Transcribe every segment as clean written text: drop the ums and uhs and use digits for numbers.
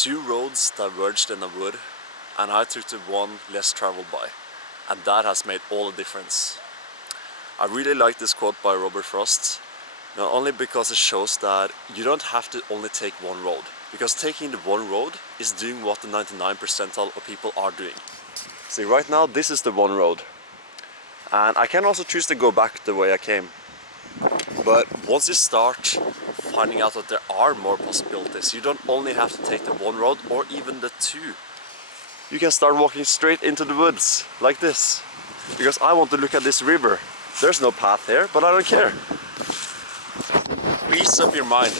Two roads diverged in a wood, and I took the one less traveled by, and that has made all the difference. I really like this quote by Robert Frost, not only because it shows that you don't have to only take one road, because taking the one road is doing what the 99 percentile of people are doing. See, right now this is the one road, and I can also choose to go back the way I came. But once you start finding out that there are more possibilities, you don't only have to take the one road or even the two. You can start walking straight into the woods, like this. Because I want to look at this river. There's no path here, but I don't care. Ease up your mind.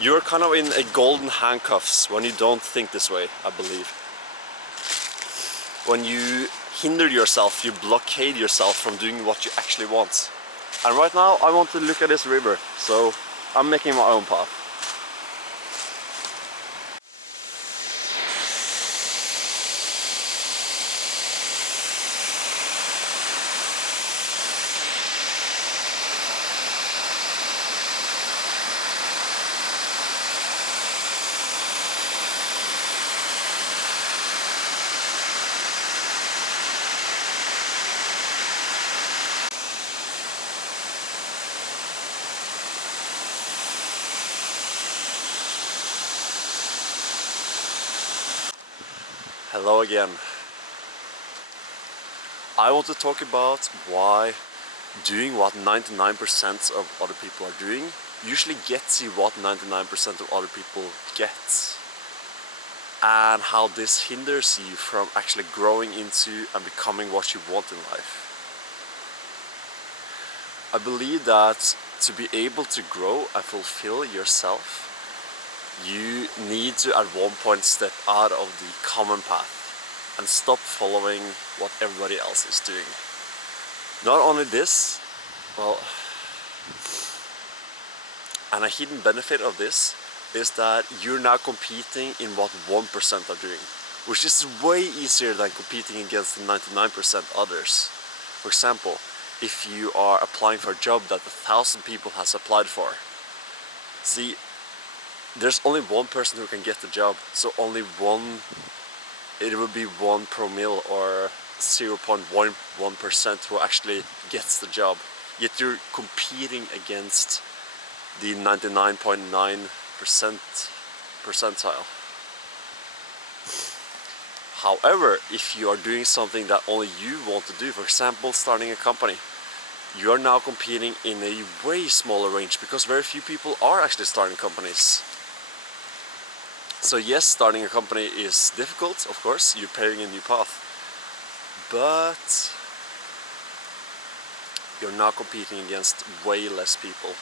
You're kind of in a golden handcuffs when you don't think this way, I believe. When you hinder yourself, you blockade yourself from doing what you actually want. And right now I want to look at this river, so I'm making my own path. Hello again. I want to talk about why doing what 99% of other people are doing usually gets you what 99% of other people get, and how this hinders you from actually growing into and becoming what you want in life. I believe that to be able to grow and fulfill yourself, you need to at one point step out of the common path and stop following what everybody else is doing. Not only this, well, and a hidden benefit of this is that you're now competing in what 1% are doing, which is way easier than competing against the 99% others. For example, if you are applying for a job that 1,000 people has applied for, see, there's only one person who can get the job, so only one, it would be 1 promille or 0.11% who actually gets the job. Yet you're competing against the 99.9% percentile. However, if you are doing something that only you want to do, for example, starting a company, you are now competing in a way smaller range because very few people are actually starting companies. So yes, starting a company is difficult, of course, you're paving a new path, but you're now competing against way less people.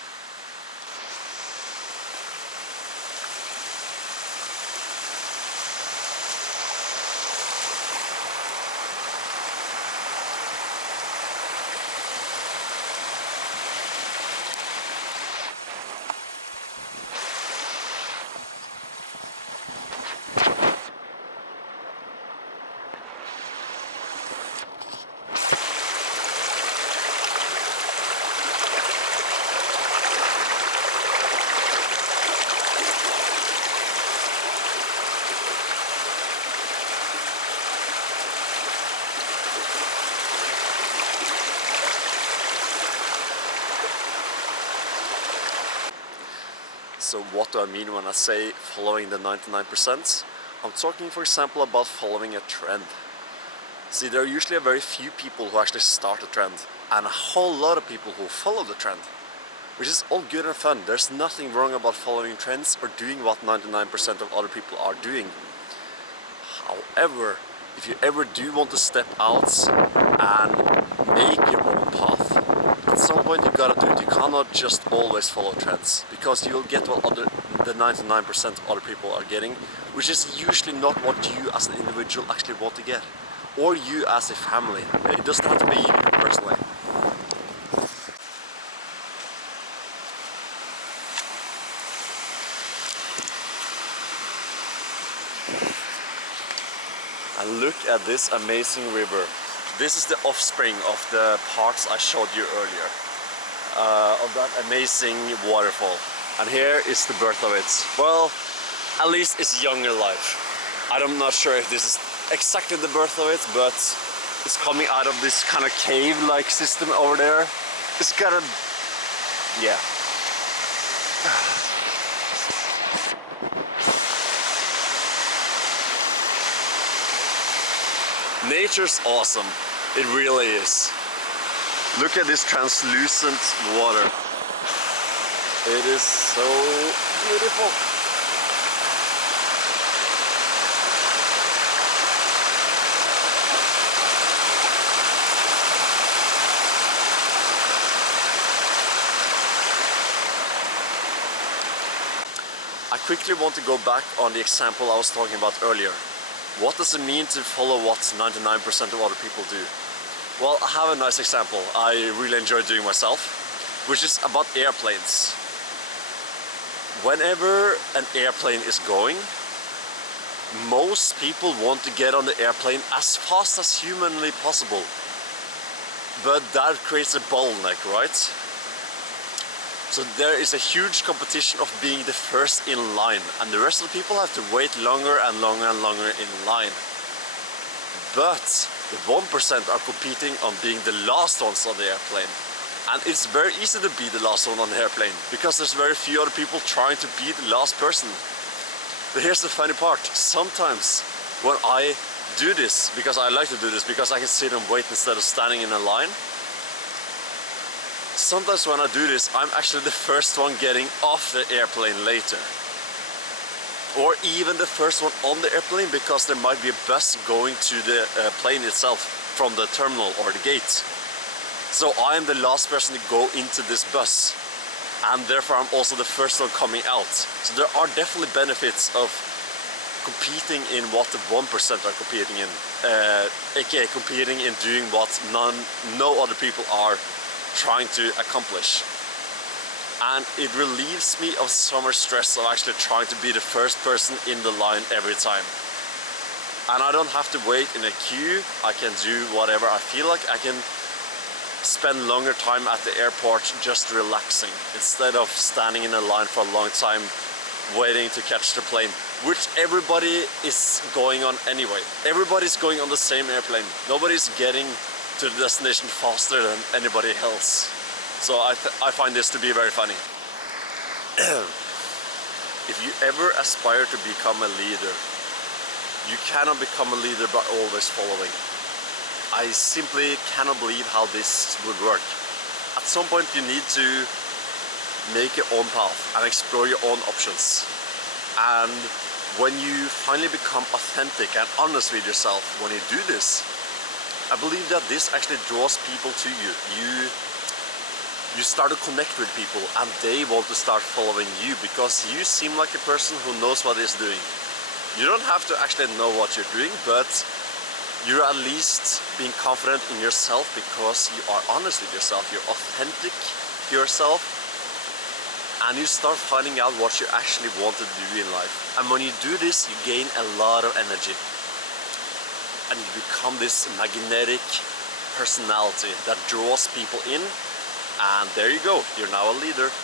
So what do I mean when I say following the 99%? I'm talking, for example, about following a trend. See, there are usually a very few people who actually start a trend, and a whole lot of people who follow the trend, which is all good and fun. There's nothing wrong about following trends or doing what 99% of other people are doing. However, if you ever do want to step out and make your own path, at some point you gotta do it. You cannot just always follow trends, because you will get what the 99% of other people are getting, which is usually not what you as an individual actually want to get, or you as a family. It doesn't have to be you personally. And look at this amazing river. This is the offspring of the parts I showed you earlier, of that amazing waterfall. And here is the birth of it. Well, at least its younger life. I'm not sure if this is exactly the birth of it, but it's coming out of this kind of cave-like system over there. It's kind of, yeah. Nature's awesome. It really is. Look at this translucent water. It is so beautiful. I quickly want to go back on the example I was talking about earlier. What does it mean to follow what 99% of other people do? Well, I have a nice example I really enjoy doing myself, which is about airplanes. Whenever an airplane is going, most people want to get on the airplane as fast as humanly possible. But that creates a bottleneck, right? So there is a huge competition of being the first in line, and the rest of the people have to wait longer and longer and longer in line. But the 1% are competing on being the last ones on the airplane. And it's very easy to be the last one on the airplane, because there's very few other people trying to be the last person. But here's the funny part. Sometimes when I do this, because I like to do this, because I can sit and wait instead of standing in a line, sometimes when I do this, I'm actually the first one getting off the airplane later. Or even the first one on the airplane, because there might be a bus going to the plane itself from the terminal or the gate. So I'm the last person to go into this bus, and therefore I'm also the first one coming out. So there are definitely benefits of competing in what the 1% are competing in, aka competing in doing what no other people are trying to accomplish. And it relieves me of summer stress of actually trying to be the first person in the line every time. And I don't have to wait in a queue. I can do whatever I feel like. I can spend longer time at the airport just relaxing, instead of standing in a line for a long time waiting to catch the plane, which everybody is going on anyway. Everybody's going on the same airplane. Nobody's getting to the destination faster than anybody else. So I find this to be very funny. If you ever aspire to become a leader, you cannot become a leader by always following. I simply cannot believe how this would work. At some point you need to make your own path and explore your own options. And when you finally become authentic and honest with yourself when you do this, I believe that this actually draws people to you. You start to connect with people, and they want to start following you because you seem like a person who knows what he's doing. You don't have to actually know what you're doing, but you're at least being confident in yourself because you are honest with yourself. You're authentic to yourself, and you start finding out what you actually want to do in life. And when you do this, you gain a lot of energy, and you become this magnetic personality that draws people in. And there you go, you're now a leader.